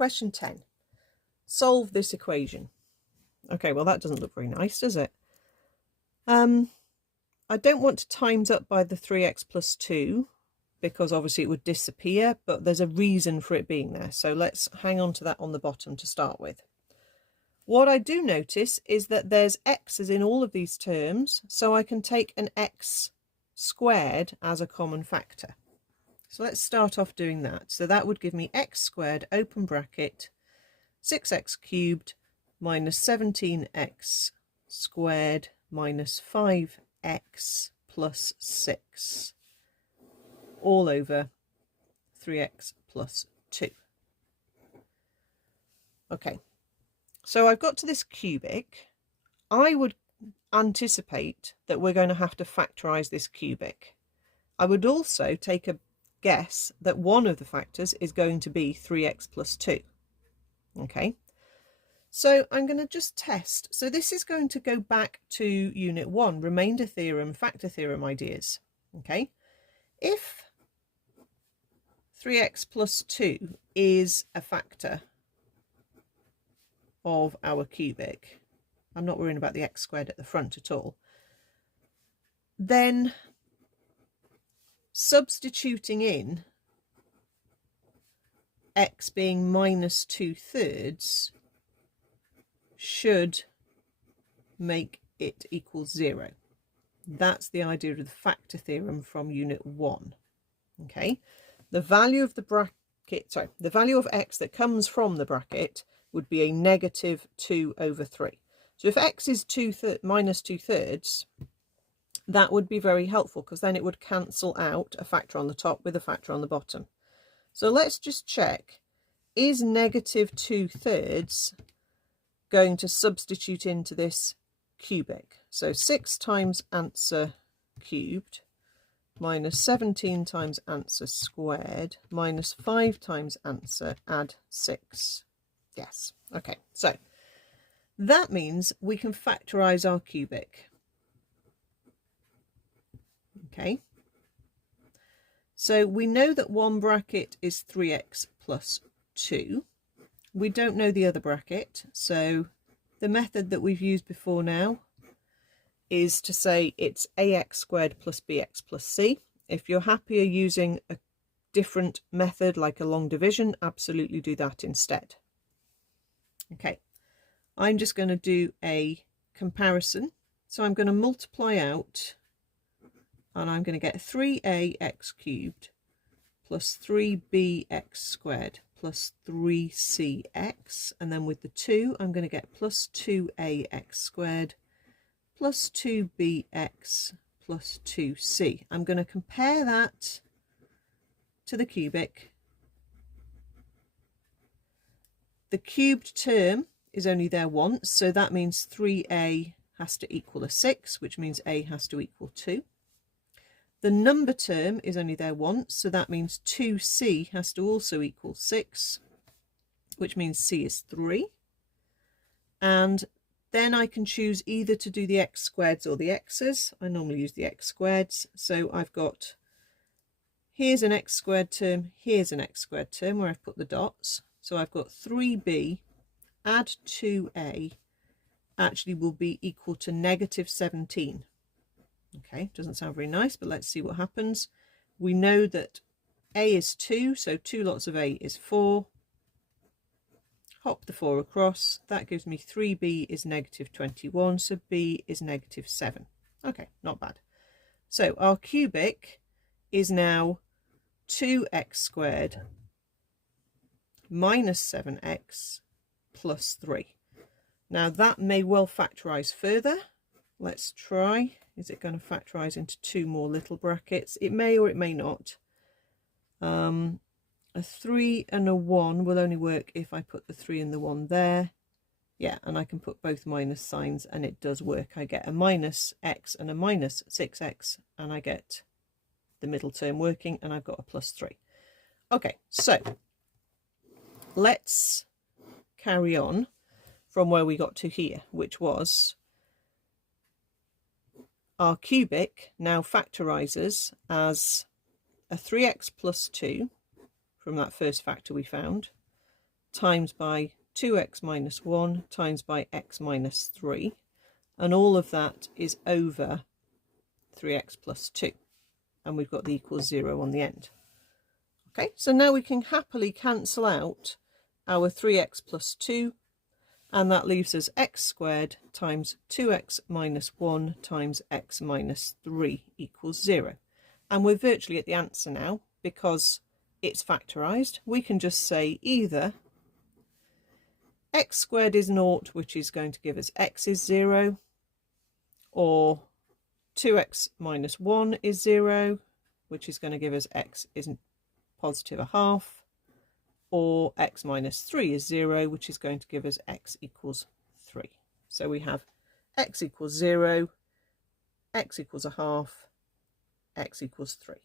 question 10. Solve this equation. Okay, well that doesn't look very nice, does it? I don't want to times up by the 3x plus 2 because obviously it would disappear, but there's a reason for it being there. So let's hang on to that on the bottom to start with. What I do notice is that there's x's in all of these terms, so I can take an x squared as a common factor. So let's start off doing that. So that would give me x squared, open bracket, 6x cubed minus 17x squared minus 5x plus 6 all over 3x plus 2. Okay, so I've got to this cubic. I would anticipate that we're going to have to factorize this cubic. I would also take a guess that one of the factors is going to be 3x plus 2. Okay, so I'm going to just test. So this is going to go back to Unit 1, remainder theorem, factor theorem ideas. Okay, if 3x plus 2 is a factor of our cubic, I'm not worrying about the x squared at the front at all, then substituting in x being minus 2/3 should make it equal 0. That's the idea of the factor theorem from Unit 1. Okay, the value of the bracket, the value of x that comes from the bracket would be a negative 2 over 3. So if x is minus 2/3, that would be very helpful because then it would cancel out a factor on the top with a factor on the bottom. So let's just check, is negative 2/3 going to substitute into this cubic? So 6 times answer cubed minus 17 times answer squared minus 5 times answer add 6. Yes, okay, so that means we can factorize our cubic. Okay, so we know that one bracket is 3x plus 2. We don't know the other bracket, so the method that we've used before now is to say it's ax squared plus bx plus c. If you're happier using a different method like a long division, absolutely do that instead. Okay, I'm just going to do a comparison. So I'm going to multiply out, and I'm going to get 3ax cubed plus 3bx squared plus 3cx, and then with the 2 I'm going to get plus 2ax squared plus 2bx plus 2c. I'm going to compare that to the cubic. The cubed term is only there once, so that means 3a has to equal a 6, which means a has to equal 2. The number term is only there once, so that means 2c has to also equal 6, which means c is 3. And then I can choose either to do the x squareds or the x's. I normally use the x squareds. So I've got, here's an x squared term, here's an x squared term where I've put the dots. So I've got 3b add 2a actually will be equal to negative 17. Okay, doesn't sound very nice, but let's see what happens. We know that a is 2, so 2 lots of a is 4. Hop the 4 across, that gives me 3b is negative 21, so b is negative 7. Okay, not bad. So our cubic is now 2x squared minus 7x plus 3. Now that may well factorize further. Let's try. Is it going to factorize into 2 more little brackets? It may or it may not. A 3 and a 1 will only work if I put the 3 and the 1 there. Yeah, and I can put both minus signs and it does work. I get a minus x and a minus 6x, and I get the middle term working, and I've got a plus 3. Okay, so let's carry on from where we got to here, which was our cubic now factorizes as a 3x plus 2 from that first factor we found, times by 2x minus 1 times by x minus 3, and all of that is over 3x plus 2, and we've got the equals 0 on the end. Okay, so now we can happily cancel out our 3x plus 2, and that leaves us x squared times 2x minus 1 times x minus 3 equals 0. And we're virtually at the answer now because it's factorised. We can just say either x squared is 0, which is going to give us x is 0, or 2x minus 1 is 0, which is going to give us x is positive a half, or x minus 3 is 0, which is going to give us x equals 3. So we have x equals 0, x equals a half, x equals 3.